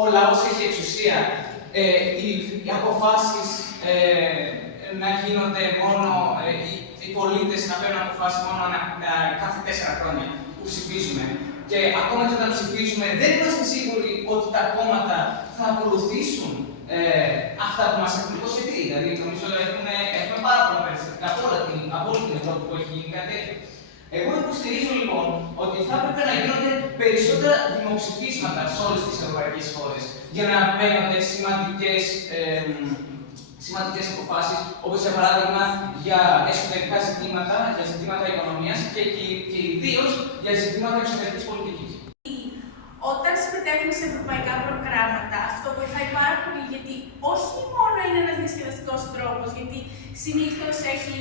ο λαός έχει εξουσία, οι αποφάσεις να γίνονται μόνο, οι πολίτες να παίρνουν αποφάσεις μόνο κάθε 4 χρόνια που ψηφίζουμε. Και ακόμα και όταν ψηφίζουμε, δεν είμαστε σίγουροι ότι τα κόμματα θα ακολουθήσουν αυτά που μας έχουν υποσχεθεί. Δηλαδή, νομίζω ότι έχουμε πάρα πολλά περιστατικά από όλη την Ευρώπη που έχει γίνει κάτι τέτοιο. Εγώ υποστηρίζω λοιπόν ότι θα έπρεπε να γίνονται περισσότερα δημοψηφίσματα σε όλες τις ευρωπαϊκές χώρες για να παίρνονται σημαντικές αποφάσεις, όπως για παράδειγμα για εσωτερικά ζητήματα, για ζητήματα οικονομίας και ιδίως για ζητήματα εξωτερικής πολιτικής. Όταν συμμετέχουμε σε ευρωπαϊκά προγράμματα, αυτό βοηθάει πάρα πολύ, γιατί όχι μόνο είναι ένας διασκεδαστικός τρόπος, γιατί συνήθως έχει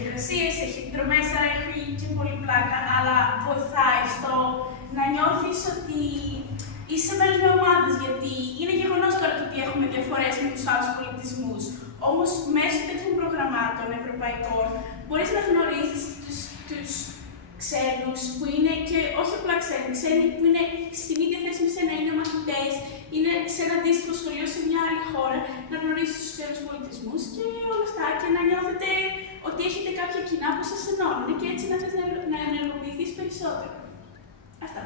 εργασίες, έχει εκδρομές, έχει και πολύ πλάκα, αλλά βοηθάει στο να νιώθεις ότι είσαι μέλος με ομάδες, γιατί είναι γεγονός τώρα ότι έχουμε διαφορές με τους άλλους πολιτισμούς. Όμως, μέσω τέτοιων προγραμμάτων ευρωπαϊκών, μπορείς να γνωρίζεις τους ξένους που είναι και όχι απλά ξένοι που είναι στην ίδια θέση με σένα, είναι μαθητές, είναι σε ένα αντίστοιχο σχολείο σε μια άλλη χώρα, να γνωρίζεις τους ξένους πολιτισμούς και όλα αυτά και να νιώθετε ότι έχετε κάποια κοινά που σας ενώνουν και έτσι να θες να ενεργοποιηθείς περισσότερο. Αυτά.